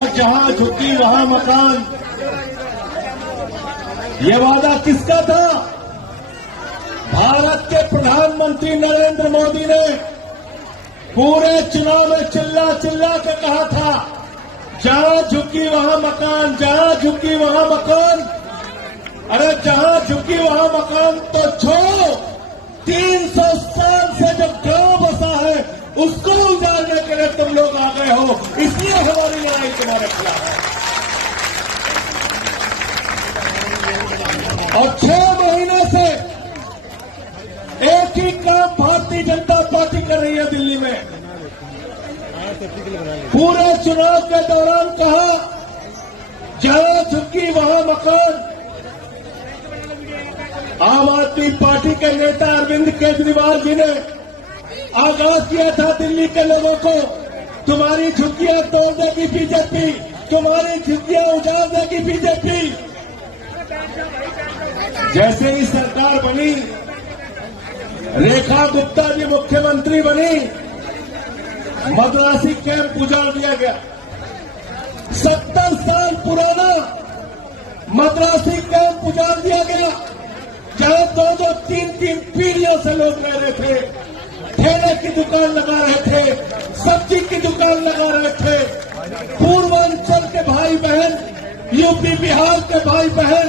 जहां झुकी वहां मकान, ये वादा किसका था? भारत के प्रधानमंत्री नरेंद्र मोदी ने पूरे चुनाव में चिल्ला चिल्ला के कहा था, जहां झुकी वहां मकान, जहां झुकी वहां मकान। अरे जहां झुकी वहां मकान तो छोड़ो, 300 साल से जो गांव बसा है उसको उजाड़ने के लिए तुम लोग आ गए हो, इसलिए हमारी लड़ाई तुम्हारे खिलाफ है। और 6 महीने से एक ही काम भारतीय जनता पार्टी कर रही है दिल्ली में। पूरे चुनाव के दौरान कहा, जहां झुकी वहां मकान। आम आदमी पार्टी के नेता अरविंद केजरीवाल जी ने आगाज किया था दिल्ली के लोगों को, तुम्हारी झुग्गियां तोड़ देगी बीजेपी, तुम्हारी झुग्गियां उजाड़ देगी बीजेपी। जैसे ही सरकार बनी, रेखा गुप्ता जी मुख्यमंत्री बनी, मद्रासी कैंप उजाड़ दिया गया। 70 साल पुराना मद्रासी कैंप उजाड़ दिया गया, जहां 2-2, 3-3 पीढ़ियों से लोग रह रहे थे, ठेले की दुकान लगा रहे थे, सब्जी की दुकान लगा रहे थे। पूर्वांचल के भाई बहन, यूपी बिहार के भाई बहन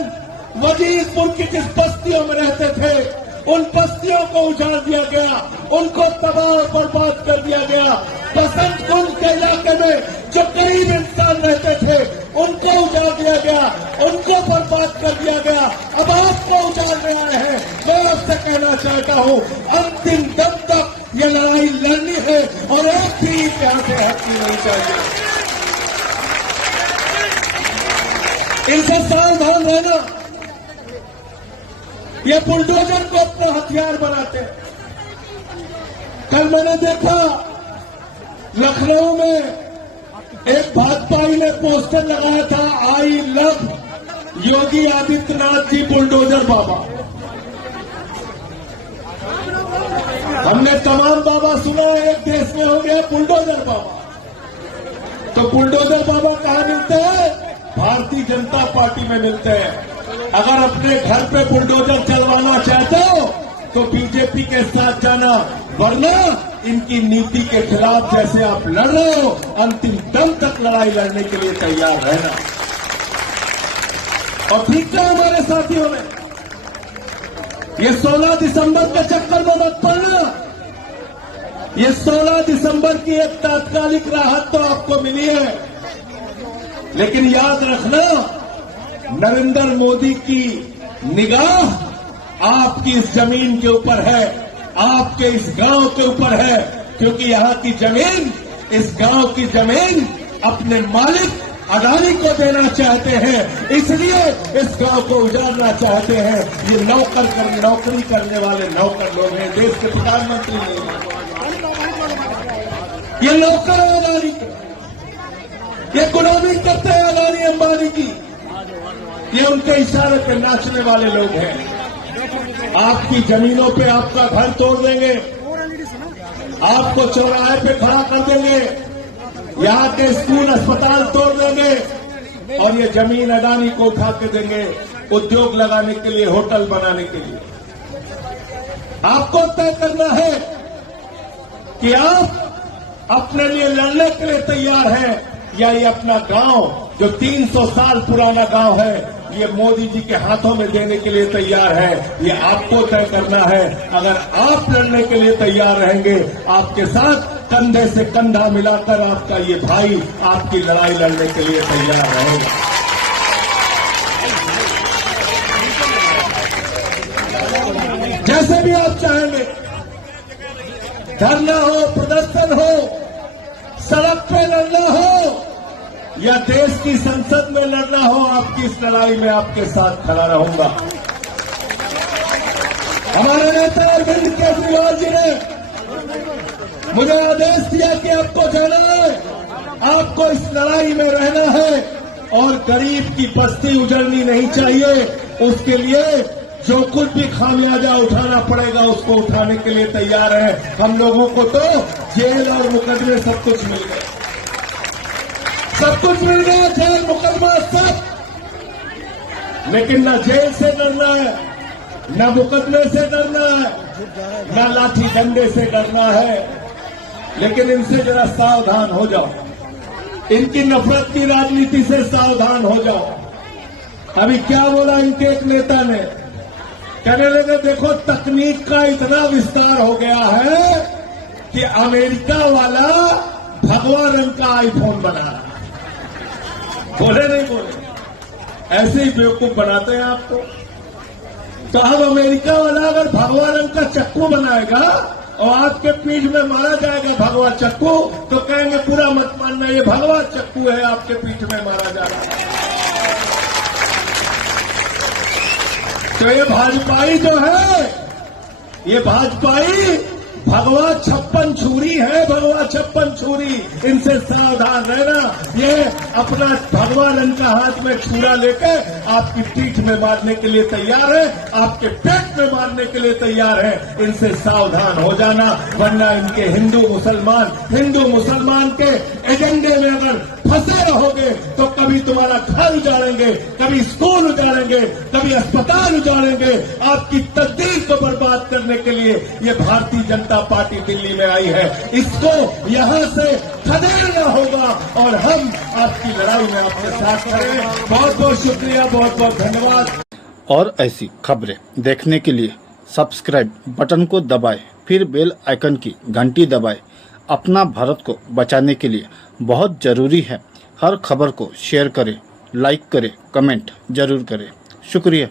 वजीरपुर की जिस बस्तियों में रहते थे, उन बस्तियों को उजाड़ दिया गया, उनको तबाह बर्बाद कर दिया गया। बसंत कुंज के इलाके में जो गरीब इंसान रहते थे उनको उजाड़ दिया गया, उनको बर्बाद कर दिया गया। अब आपको उजाड़ने आए हैं। मैं आपसे कहना चाहता हूं, अंतिम दम तक ये लड़ाई लड़नी है और एक भी यहाँ से हटनी नहीं चाहिए। इनसे सावधान रहना। ये बुलडोजर को अपना हथियार बनाते हैं। कल मैंने देखा लखनऊ में एक भाजपाई ने पोस्टर लगाया था, I love Yogi Adityanath ji bulldozer Baba. हमने तमाम बाबा सुना है, एक देश में हो गया बुलडोजर बाबा। तो बुलडोजर बाबा कहां मिलते हैं? भारतीय जनता पार्टी में मिलते हैं। अगर अपने घर पे बुलडोजर चलवाना चाहते हो तो बीजेपी के साथ जाना, वरना इनकी नीति के खिलाफ जैसे आप लड़ रहे हो, अंतिम दम तक लड़ाई लड़ने के लिए तैयार रहना। और ठीक है हमारे साथियों ने, ये 16 दिसंबर के चक्कर में मत पड़ना। ये 16 दिसंबर की एक तात्कालिक राहत तो आपको मिली है, लेकिन याद रखना, नरेंद्र मोदी की निगाह आपकी इस जमीन के ऊपर है, आपके इस गांव के ऊपर है, क्योंकि यहां की जमीन, इस गांव की जमीन अपने मालिक अदानी को देना चाहते हैं, इसलिए इस गांव को उजाड़ना चाहते हैं। ये नौकरी करने वाले नौकर लोग हैं, देश के प्रधानमंत्री नहीं हैं। ये नौकर है अदानी के, ये गुलामी करते हैं अदानी अंबानी की, ये उनके इशारे पे नाचने वाले लोग हैं। आपकी जमीनों पे आपका घर तोड़ देंगे, आपको चौराहे पे खड़ा कर देंगे, यहां के स्कूल अस्पताल तोड़ देंगे और ये जमीन अदानी को उठा के देंगे उद्योग लगाने के लिए, होटल बनाने के लिए। आपको तय करना है कि आप अपने लिए लड़ने के लिए तैयार हैं या ये अपना गांव जो 300 साल पुराना गांव है, ये मोदी जी के हाथों में देने के लिए तैयार है। ये आपको तय करना है। अगर आप लड़ने के लिए तैयार रहेंगे, आपके साथ कंधे से कंधा मिलाकर आपका ये भाई आपकी लड़ाई लड़ने के लिए तैयार रहेगा। जैसे भी आप चाहेंगे, धरना हो, प्रदर्शन हो, सड़क पे लड़ना हो या देश की संसद में लड़ना हो, आपकी इस लड़ाई में आपके साथ खड़ा रहूंगा। हमारे नेता अरविंद केजरीवाल जी ने मुझे आदेश दिया कि आपको जाना है, आपको इस लड़ाई में रहना है और गरीब की बस्ती उजड़नी नहीं चाहिए। उसके लिए जो कुछ भी खामियाजा उठाना पड़ेगा उसको उठाने के लिए तैयार है। हम लोगों को तो जेल और मुकदमे सब कुछ मिल गए। सब कुछ मिल गया, जेल मुकदमा सब, लेकिन न जेल से डरना है, न मुकदमे से डरना है, न लाठी डंडे से डरना है। लेकिन इनसे जरा सावधान हो जाओ, इनकी नफरत की राजनीति से सावधान हो जाओ। अभी क्या बोला इनके एक नेता ने, कहने लगे देखो तकनीक का इतना विस्तार हो गया है कि अमेरिका वाला भगवा रंग का आईफोन बना रहा है। बोले नहीं बोले, ऐसे ही बेवकूफ बनाते हैं आपको। तो अब अमेरिका वाला अगर भगवा रंग का चक्कू बनाएगा और आपके पीठ में मारा जाएगा भगवा चक्कू, तो कहेंगे पूरा मत मानना, ये भगवा चक्कू है आपके पीठ में मारा जा रहा है। तो ये भाजपाई जो है, ये भाजपाई भगवा 56 छुरी है, भगवा 56 छुरी। इनसे सावधान रहना। ये अपना भगवा रंग का हाथ में छुरा लेके आपकी पीठ में मारने के लिए तैयार है, आपके पेट में मारने के लिए तैयार है। इनसे सावधान हो जाना, वरना इनके हिंदू मुसलमान के एजेंडे में अगर फंसे रहोगे तो कभी तुम्हारा घर उजाड़ेंगे, कभी स्कूल उजाड़ेंगे, कभी अस्पताल उजाड़ेंगे। आपकी तकदीर को बर्बाद करने के लिए ये भारतीय जनता पार्टी दिल्ली में आई है। इसको यहां से खदेड़ना होगा और हम आपकी लड़ाई में आपके साथ खड़े हैं। बहुत बहुत शुक्रिया, बहुत बहुत धन्यवाद। और ऐसी खबरें देखने के लिए सब्सक्राइब बटन को दबाएं, फिर बेल आइकन की घंटी दबाएं। अपना भारत को बचाने के लिए बहुत ज़रूरी है। हर खबर को शेयर करें, लाइक करें, कमेंट जरूर करें। शुक्रिया।